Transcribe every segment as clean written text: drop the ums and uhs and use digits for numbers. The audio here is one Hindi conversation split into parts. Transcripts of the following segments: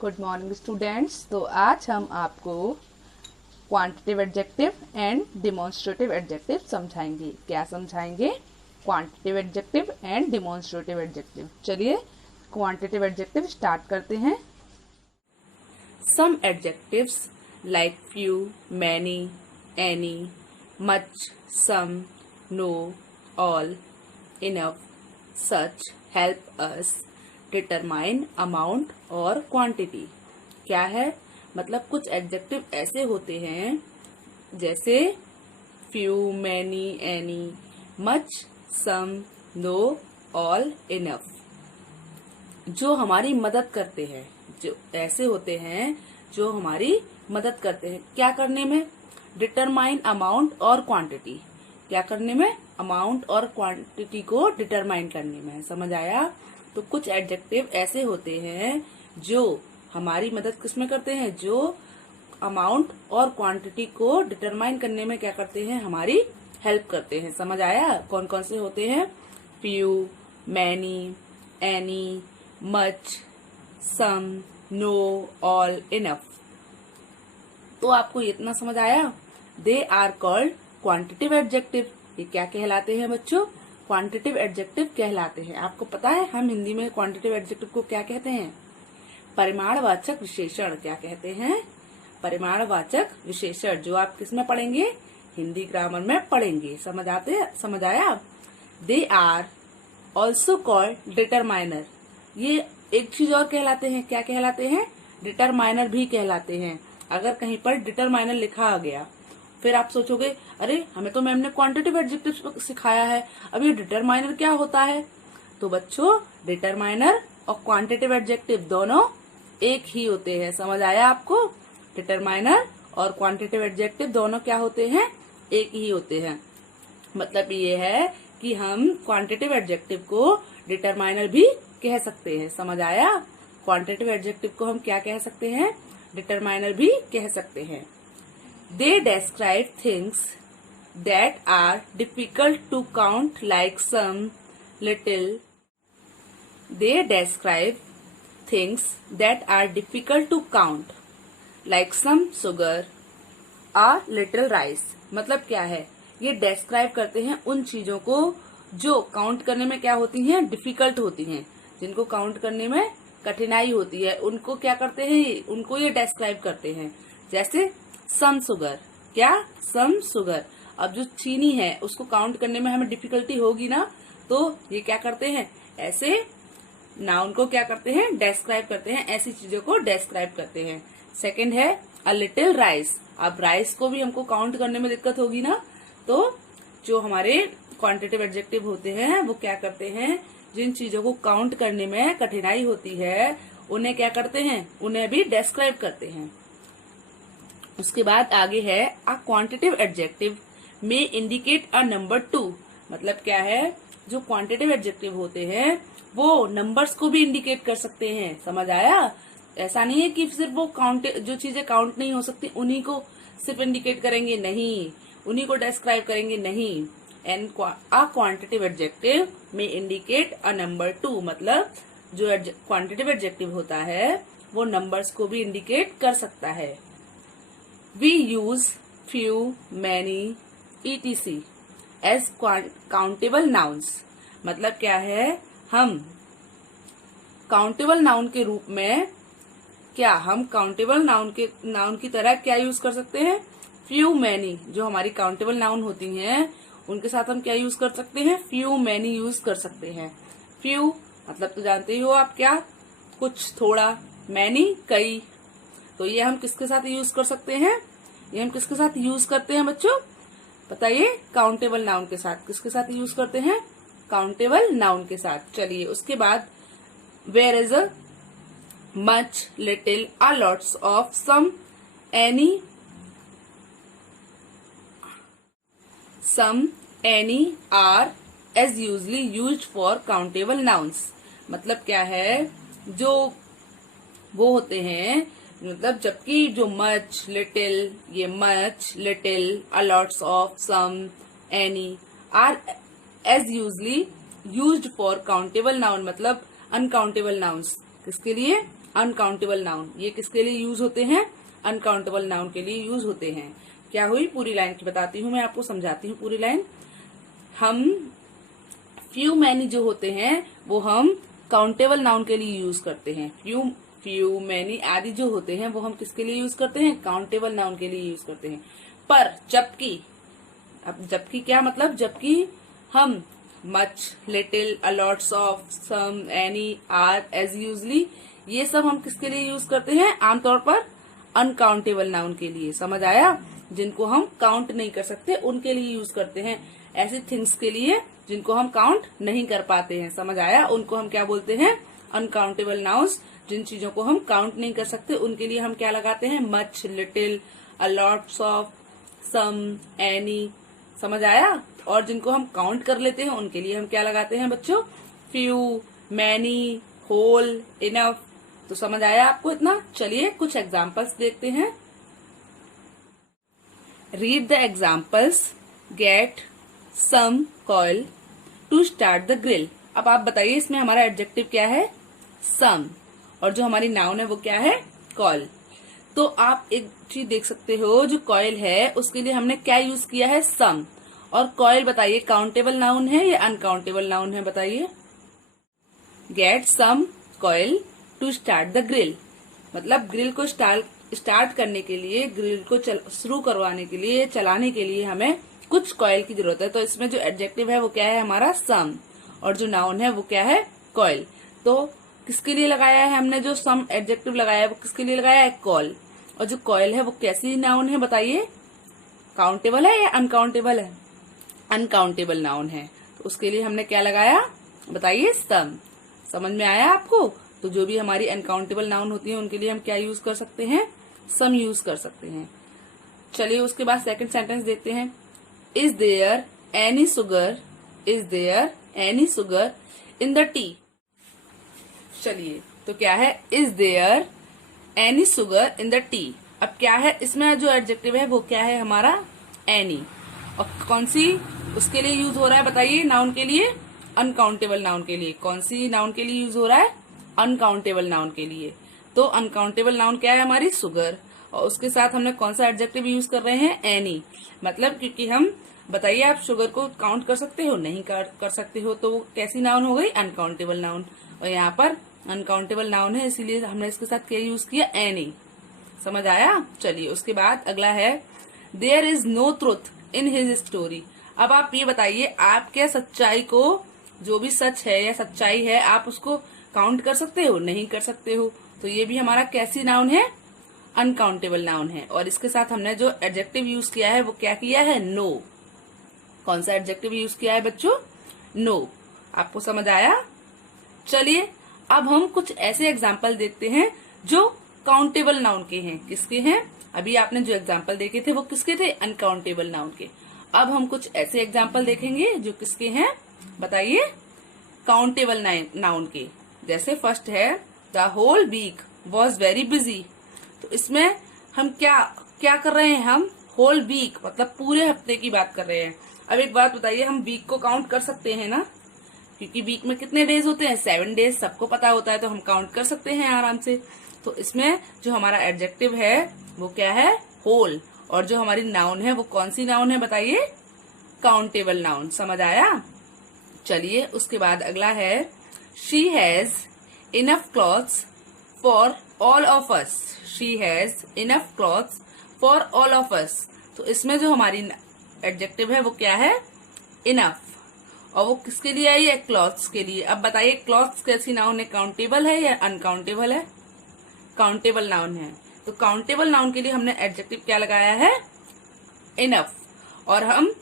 Good morning students. तो आज हम आपको quantitative adjective and demonstrative adjective समझाएंगे। क्या समझाएंगे? Quantitative adjective and demonstrative adjective. चलिए क्वांटिटिव एडजेक्टिव स्टार्ट करते हैं। Some adjectives like few, many, any, much, some, no, all, enough, such help us determine amount और क्वांटिटी। क्या है? मतलब कुछ एडजेक्टिव ऐसे होते हैं जैसे few, many, any, much, some, no, all, enough, जो हमारी मदद करते हैं। जो ऐसे होते हैं जो हमारी मदद करते हैं क्या करने में? डिटरमाइन अमाउंट और क्वांटिटी। क्या करने में? अमाउंट और क्वांटिटी को डिटरमाइन करने में। समझ आया? तो कुछ एडजेक्टिव ऐसे होते हैं जो हमारी मदद किसमें करते हैं? जो अमाउंट और क्वांटिटी को डिटरमाइन करने में क्या करते हैं? हमारी हेल्प करते हैं। समझ आया? कौन कौन से होते हैं? Few, many, any, much, some, no, all, enough. तो आपको इतना समझ आया? They are called quantitative adjective. ये क्या कहलाते हैं बच्चों? क्वांटिटिव एडजेक्टिव कहलाते हैं। आपको पता है हम हिंदी में क्वांटिटिव एडजेक्टिव को क्या कहते हैं? परिमाणवाचक विशेषण। क्या कहते हैं? परिमाणवाचक विशेषण, जो आप किस में पढ़ेंगे? हिंदी ग्रामर में पढ़ेंगे। समझ आया? They are also called determiner. ये एक चीज और कहलाते हैं। क्या कहलाते हैं? डिटरमाइनर भी कहलाते हैं। अगर कहीं पर डिटरमाइनर लिखा आ गया, फिर आप सोचोगे अरे हमें तो मैम ने क्वांटिटिव एडजेक्टिव सिखाया है, अब ये डिटरमाइनर क्या होता है? तो बच्चों डिटरमाइनर और क्वांटिटिव एडजेक्टिव दोनों एक ही होते हैं। समझ आया आपको? डिटरमाइनर और क्वांटिटिव एडजेक्टिव दोनों क्या होते हैं? एक ही होते हैं। मतलब ये है कि हम क्वांटिटिव एडजेक्टिव को डिटरमाइनर भी कह सकते हैं। समझ आया? क्वांटिटिव एडजेक्टिव को हम क्या कह सकते हैं? डिटरमाइनर भी कह सकते हैं। They describe things that are difficult to count, like some, little. They describe things that are difficult to count, like some sugar, a little rice. मतलब क्या है? ये describe करते हैं उन चीजों को जो काउंट करने में क्या होती हैं? डिफिकल्ट होती हैं, जिनको काउंट करने में कठिनाई होती है, उनको क्या करते हैं? उनको ये describe करते हैं। जैसे सम सुगर। क्या? Some sugar. अब जो चीनी है उसको काउंट करने में हमें डिफिकल्टी होगी ना, तो ये क्या करते हैं? ऐसे नाउन को क्या करते हैं? डेस्क्राइब करते हैं। ऐसी चीजों को डेस्क्राइब करते हैं। सेकंड है अ लिटिल राइस। अब राइस को भी हमको काउंट करने में दिक्कत होगी ना, तो जो हमारे क्वांटिटिव एडजेक्टिव होते हैं वो क्या करते हैं? जिन चीजों को काउंट करने में कठिनाई होती है उन्हें क्या करते हैं? उन्हें भी डेस्क्राइब करते हैं। उसके बाद आगे है अ क्वांटिटिव एडजेक्टिव में इंडिकेट अ नंबर 2। मतलब क्या है? जो क्वांटिटिव एडजेक्टिव होते हैं वो नंबर्स को भी इंडिकेट कर सकते हैं। समझ आया? ऐसा नहीं है कि सिर्फ वो जो चीजें काउंट नहीं हो सकती उन्हीं को सिर्फ इंडिकेट करेंगे, नहीं, उन्हीं को डिस्क्राइब करेंगे, नहीं। एंड अ क्वांटिटिव एडजेक्टिव में इंडिकेट अ नंबर 2। मतलब जो क्वांटिटिव एडजेक्टिव होता है वो नंबर्स को भी इंडिकेट कर सकता है। We use few, many, etc. as countable nouns. मतलब क्या है? हम काउंटेबल नाउन के रूप में हम काउंटेबल नाउन की तरह क्या यूज कर सकते हैं? फ्यू, मैनी, जो हमारी काउंटेबल नाउन होती हैं उनके साथ हम क्या यूज कर सकते हैं? फ्यू, मैनी यूज कर सकते हैं। फ्यू मतलब तो जानते ही हो आप, क्या? कुछ, थोड़ा। मैनी, कई। तो ये हम किसके साथ यूज कर सकते हैं? ये हम किसके साथ यूज करते हैं बच्चों? बताइए। काउंटेबल नाउन के साथ। किसके साथ यूज करते हैं? काउंटेबल नाउन के साथ। चलिए उसके बाद whereas a much, little, a lots of, some, any, are as usually used for countable nouns. मतलब क्या है? जो वो होते हैं, मतलब जबकि जो मच, लिटिल, ये much, little, a lots of, some, any are as usually used for countable noun, मतलब अनकाउंटेबल नाउन्स। किसके लिए? अनकाउंटेबल नाउन, ये किसके लिए यूज होते हैं? अनकाउंटेबल नाउन के लिए यूज होते हैं। क्या हुई? पूरी लाइन की बताती हूँ मैं आपको, समझाती हूँ पूरी लाइन। हम फ्यू मैनी जो होते हैं वो हम काउंटेबल नाउन के लिए यूज करते हैं। फ्यू मैनी आदि जो होते हैं वो हम किसके लिए यूज करते हैं? काउंटेबल नाउन के लिए यूज करते हैं। पर जबकि, अब जबकि क्या मतलब? जबकि हम much, little, a lots of, some, any, are, as usually, ये सब हम किसके लिए यूज करते हैं? आमतौर पर अनकाउंटेबल नाउन के लिए। समझ आया? जिनको हम काउंट नहीं कर सकते उनके लिए यूज करते हैं। ऐसी थिंग्स के लिए जिनको हम काउंट नहीं कर पाते हैं, समझ आया? उनको हम क्या बोलते हैं? Uncountable nouns. जिन चीजों को हम काउंट नहीं कर सकते उनके लिए हम क्या लगाते हैं? Much, little, a lots of, some, any. समझ आया? और जिनको हम काउंट कर लेते हैं उनके लिए हम क्या लगाते हैं बच्चों? Few, many, whole, enough. तो समझ आया आपको इतना? चलिए कुछ एग्जाम्पल्स देखते हैं। Read the examples. Get some coal to start the grill. अब आप बताइए इसमें हमारा एडजेक्टिव क्या है? सम। और जो हमारी नाउन है वो क्या है? कॉयल। तो आप एक चीज देख सकते हो, जो कॉयल है उसके लिए हमने क्या यूज किया है? सम। और कॉयल बताइए काउंटेबल नाउन है या अनकाउंटेबल नाउन है? बताइए। Get some coal to start the grill, मतलब ग्रिल को स्टार्ट करने के लिए, ग्रिल को शुरू करवाने के लिए, चलाने के लिए हमें कुछ कॉयल की जरूरत है। तो इसमें जो एडजेक्टिव है वो क्या है? हमारा सम। और जो नाउन है वो क्या है? कॉयल। तो किसके लिए लगाया है हमने? जो सम एडजेक्टिव लगाया है वो किसके लिए लगाया है? कॉयल। और जो कॉयल है वो कैसी नाउन है बताइए? काउंटेबल है या अनकाउंटेबल है? अनकाउंटेबल नाउन है। तो उसके लिए हमने क्या लगाया बताइए? सम। समझ में आया आपको? तो जो भी हमारी अनकाउंटेबल नाउन होती है उनके लिए हम क्या यूज कर सकते हैं? सम यूज कर सकते हैं। चलिए उसके बाद सेकंड सेंटेंस देखते हैं। Is there any sugar, is there any sugar in the tea. चलिए तो क्या है? Is there any sugar in the tea. अब क्या है इसमें? जो एडजेक्टिव है वो क्या है? हमारा एनी। और कौन सी उसके लिए यूज हो रहा है बताइए? नाउन के लिए, अनकाउंटेबल नाउन के लिए। कौन सी नाउन के लिए यूज हो रहा है? अनकाउंटेबल नाउन के लिए। तो अनकाउंटेबल नाउन क्या है? हमारी सुगर। और उसके साथ हमने कौन सा एडजेक्टिव यूज कर रहे हैं? एनी। मतलब क्योंकि हम, बताइए आप शुगर को काउंट कर सकते हो? नहीं कर सकते हो, तो वो कैसी नाउन हो गई? Uncountable noun. और यहाँ पर अनकाउंटेबल नाउन है इसीलिए हमने इसके साथ क्या यूज किया? एनी। समझ आया? चलिए उसके बाद अगला है, there is no truth in his story. अब आप ये बताइए, आप क्या सच्चाई को, जो भी सच है या सच्चाई है, आप उसको काउंट कर सकते हो? नहीं कर सकते हो। तो ये भी हमारा कैसी नाउन है? अनकाउंटेबल नाउन है। और इसके साथ हमने जो एडजेक्टिव यूज किया है वो क्या किया है? नो। कौन सा एडजेक्टिव यूज किया है बच्चों? नो। आपको समझ आया? चलिए अब हम कुछ ऐसे एग्जाम्पल देखते हैं जो काउंटेबल नाउन के हैं। किसके हैं? अभी आपने जो एग्जाम्पल देखे थे वो किसके थे? अनकाउंटेबल नाउन के। अब हम कुछ ऐसे एग्जाम्पल देखेंगे जो किसके हैं बताइए? काउंटेबल नाउन के। जैसे फर्स्ट है, the whole week was very busy. तो इसमें हम क्या क्या कर रहे हैं? हम होल वीक मतलब पूरे हफ्ते की बात कर रहे हैं। अब एक बात बताइए, हम वीक को काउंट कर सकते हैं ना? क्योंकि वीक में कितने डेज होते हैं? 7 डेज, सबको पता होता है, तो हम काउंट कर सकते हैं आराम से। तो इसमें जो हमारा एडजेक्टिव है वो क्या है? होल। और जो हमारी नाउन है वो कौन सी नाउन है बताइए? Countable noun. समझ आया? चलिए उसके बाद अगला है, she has enough clothes for all of us. She has enough clothes for all of us. तो इसमें जो हमारी एडजेक्टिव है वो क्या है? इनफ। और वो किसके लिए आई है? क्लॉथ्स के लिए। अब बताइए क्लॉथ्स कैसी नाउन है? काउंटेबल है या अनकाउंटेबल है? काउंटेबल नाउन है। तो काउंटेबल नाउन के लिए हमने एडजेक्टिव क्या लगाया है? इनफ। और हम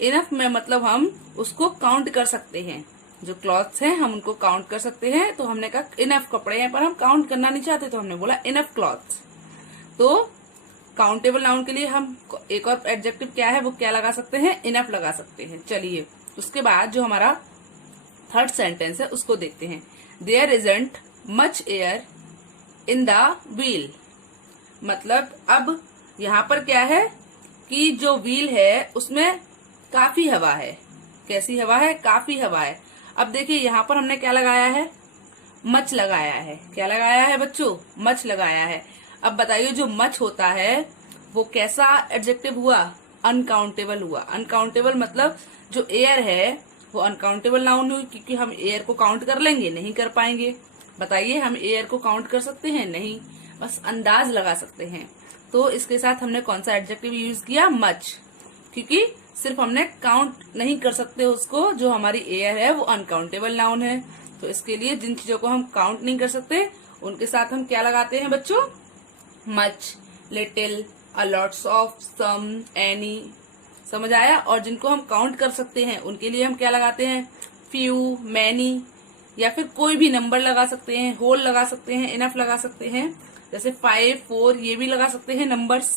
इनफ में मतलब हम उसको काउंट कर सकते हैं। जो क्लॉथ्स हैं हम उनको काउंट कर सकते हैं। तो हमने कहा इनफ कपड़े हैं, पर हम काउंट करना नहीं चाहते तो हमने बोला इनफ क्लॉथ्स। तो काउंटेबल नाउन के लिए हम एक और एडजेक्टिव क्या है वो क्या लगा सकते हैं? इनफ लगा सकते हैं। चलिए उसके बाद जो हमारा थर्ड सेंटेंस है उसको देखते हैं। There isn't much air in the wheel. मतलब अब यहाँ पर क्या है कि जो व्हील है उसमें काफी हवा है। कैसी हवा है? काफी हवा है। अब देखिए यहाँ पर हमने क्या लगाया है? मच लगाया है। क्या लगाया है बच्चों? मच लगाया है। अब बताइए जो मच होता है वो कैसा एडजेक्टिव हुआ? अनकाउंटेबल हुआ। अनकाउंटेबल मतलब जो एयर है वो अनकाउंटेबल नाउन हुई, क्योंकि हम एयर को काउंट कर लेंगे? नहीं कर पाएंगे। बताइए हम एयर को काउंट कर सकते हैं? नहीं, बस अंदाज लगा सकते हैं। तो इसके साथ हमने कौन सा एडजेक्टिव यूज किया? मच, क्योंकि सिर्फ हमने काउंट नहीं कर सकते उसको, जो हमारी एयर है वो अनकाउंटेबल नाउन है। तो इसके लिए जिन चीजों को हम काउंट नहीं कर सकते उनके साथ हम क्या लगाते हैं बच्चों? Much, little, a lots of, some, any. समझ आया? और जिनको हम काउंट कर सकते हैं उनके लिए हम क्या लगाते हैं? फ्यू, मैनी, या फिर कोई भी नंबर लगा सकते हैं, होल लगा सकते हैं, इनफ लगा सकते हैं, जैसे 5, 4 ये भी लगा सकते हैं नंबर्स।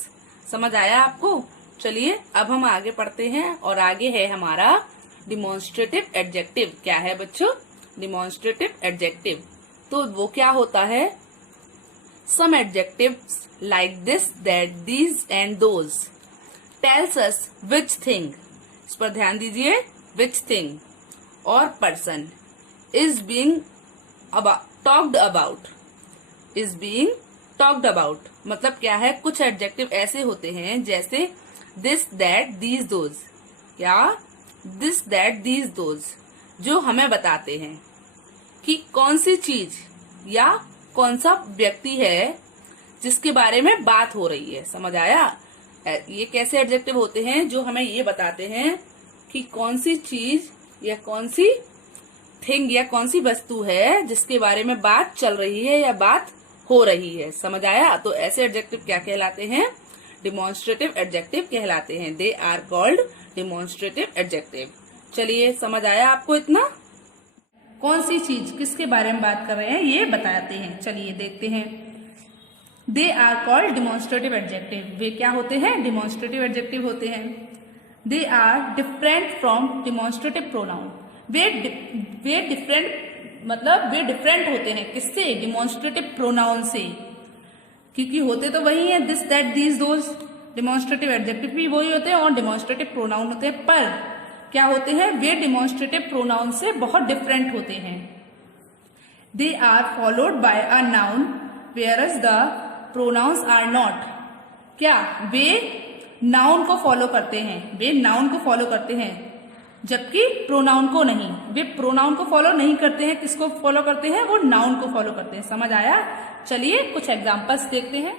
समझ आया आपको? चलिए अब हम आगे पढ़ते हैं, और आगे है हमारा डिमॉन्स्ट्रेटिव एडजेक्टिव। क्या है बच्चों? Demonstrative adjective. तो वो क्या होता है? सम adjectives like this, that, these and those tells us which thing, इस पर ध्यान दीजिए, which thing or person is being talked about, is being talked about। मतलब क्या है? कुछ एडजेक्टिव ऐसे होते हैं जैसे this, that, these, those, क्या this, that, these, those, जो हमें बताते हैं कि कौन सी चीज या कौन सा व्यक्ति है जिसके बारे में बात हो रही है। समझ आया? ये कैसे एडजेक्टिव होते हैं जो हमें ये बताते हैं कि कौन सी चीज या कौन सी थिंग या कौन सी वस्तु है जिसके बारे में बात चल रही है या बात हो रही है। समझ आया? तो ऐसे एडजेक्टिव क्या कहलाते हैं? डिमॉन्स्ट्रेटिव एडजेक्टिव कहलाते हैं। They are called demonstrative adjective. चलिए समझ आया आपको इतना? कौन सी चीज किसके बारे में बात कर रहे हैं ये बताते हैं। चलिए देखते हैं। They are called demonstrative adjective. वे क्या होते हैं? डिमॉन्स्ट्रेटिव एडजेक्टिव होते हैं। They are different from demonstrative pronoun. वे डिफरेंट मतलब वे डिफरेंट होते हैं किससे? डिमॉन्स्ट्रेटिव प्रोनाउन से, क्योंकि होते तो वही है this, that, these, those. Demonstrative adjective भी वही होते हैं और डिमॉन्स्ट्रेटिव प्रोनाउन होते हैं, पर क्या होते हैं? वे डिमॉन्स्ट्रेटिव प्रोनाउन से बहुत डिफरेंट होते हैं। They are followed by a noun whereas the pronouns are not. क्या? वे नाउन को फॉलो करते हैं, वे नाउन को फॉलो करते हैं जबकि प्रोनाउन को नहीं। वे प्रोनाउन को फॉलो नहीं करते हैं, किसको फॉलो करते हैं? वो नाउन को फॉलो करते हैं। समझ आया? चलिए कुछ एग्जांपल्स देखते हैं।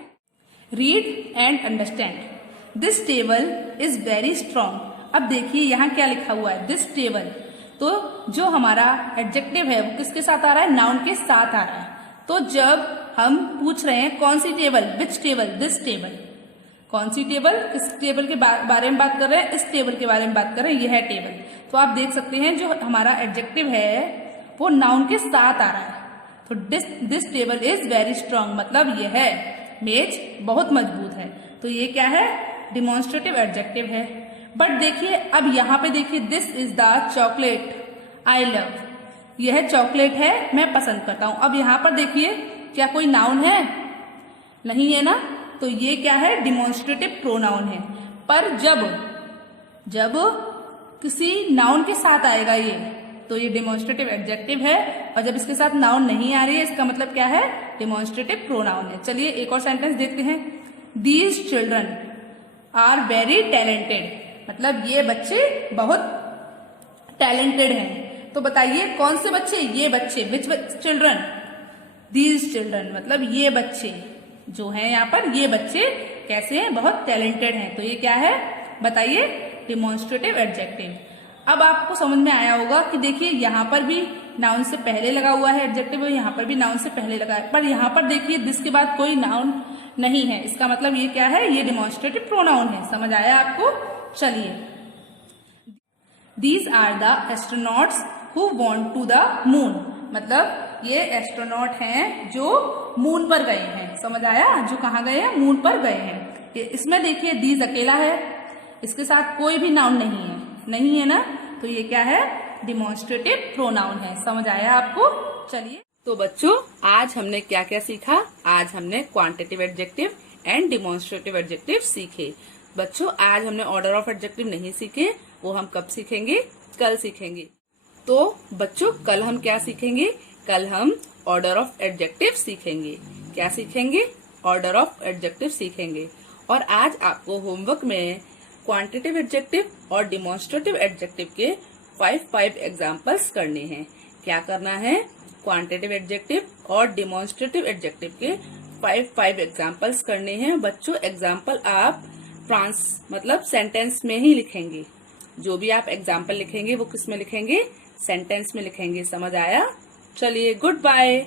Read and understand. This table is very strong. अब देखिए यहाँ क्या लिखा हुआ है? This table. तो जो हमारा एडजेक्टिव है वो किसके साथ आ रहा है? नाउन के साथ आ रहा है। तो जब हम पूछ रहे हैं कौन सी table, which table, this table, कौन सी टेबल, किस टेबल के बारे में बात कर रहे हैं? इस टेबल के बारे में बात कर रहे हैं, यह है टेबल। तो आप देख सकते हैं जो हमारा एडजेक्टिव है वो नाउन के साथ आ रहा है। तो this table is very strong, मतलब यह है मेज बहुत मजबूत है। तो ये क्या है? डिमॉन्स्ट्रेटिव एडजेक्टिव है। बट देखिए अब यहाँ पे देखिए, this is the chocolate I love. यह चॉकलेट है, मैं पसंद करता हूं। अब यहाँ पर देखिए क्या कोई नाउन है? नहीं है ना। तो ये क्या है? डिमॉन्स्ट्रेटिव प्रोनाउन है। पर जब किसी नाउन के साथ आएगा ये, तो ये डिमॉन्स्ट्रेटिव एडजेक्टिव है। और जब इसके साथ नाउन नहीं आ रही है, इसका मतलब क्या है? डिमॉन्स्ट्रेटिव प्रोनाउन है। चलिए एक और सेंटेंस देखते हैं। These children are very talented. मतलब ये बच्चे बहुत टैलेंटेड हैं। तो बताइए कौन से बच्चे? ये बच्चे। विच चिल्ड्रन? These children. मतलब ये बच्चे जो हैं यहाँ पर, ये बच्चे कैसे हैं? बहुत टैलेंटेड हैं। तो ये क्या है बताइए? Demonstrative adjective. अब आपको समझ में आया होगा कि देखिए यहाँ पर भी नाउन से पहले लगा हुआ है एडजेक्टिव, यहाँ पर भी नाउन से पहले लगा है, पर यहाँ पर देखिए दिस के बाद कोई नाउन नहीं है। इसका मतलब ये क्या है? ये डिमॉन्स्ट्रेटिव प्रोनाउन है। समझ आया आपको? चलिए, these are the astronauts who want to the moon. मतलब ये एस्ट्रोनॉट हैं जो मून पर गए हैं। समझ आया? जो कहाँ गए हैं? मून पर गए हैं। इसमें देखिए दीज अकेला है, इसके साथ कोई भी नाउन नहीं है ना। तो ये क्या है? डिमॉन्स्ट्रेटिव प्रोनाउन है। समझ आया आपको? चलिए, तो बच्चों आज हमने क्या क्या सीखा? आज हमने quantitative adjective and demonstrative adjective सीखे। बच्चों आज हमने ऑर्डर ऑफ एडजेक्टिव नहीं सीखे, वो हम कब सीखेंगे? कल सीखेंगे। तो बच्चों कल हम क्या सीखेंगे? कल हम ऑर्डर ऑफ एडजेक्टिव सीखेंगे। क्या सीखेंगे? ऑर्डर ऑफ एडजेक्टिव सीखेंगे। और आज आपको होमवर्क में क्वांटिटेटिव एडजेक्टिव और डिमॉन्स्ट्रेटिव एडजेक्टिव के 5 एग्जाम्पल्स करने हैं। क्या करना है? क्वांटिटेटिव एडजेक्टिव और डिमॉन्स्ट्रेटिव एडजेक्टिव के 5 एग्जाम्पल्स करने हैं। बच्चों, एग्जाम्पल आप मतलब सेंटेंस में ही लिखेंगे। जो भी आप एग्जाम्पल लिखेंगे वो किस में लिखेंगे? सेंटेंस में लिखेंगे। समझ आया? चलिए, गुड बाय।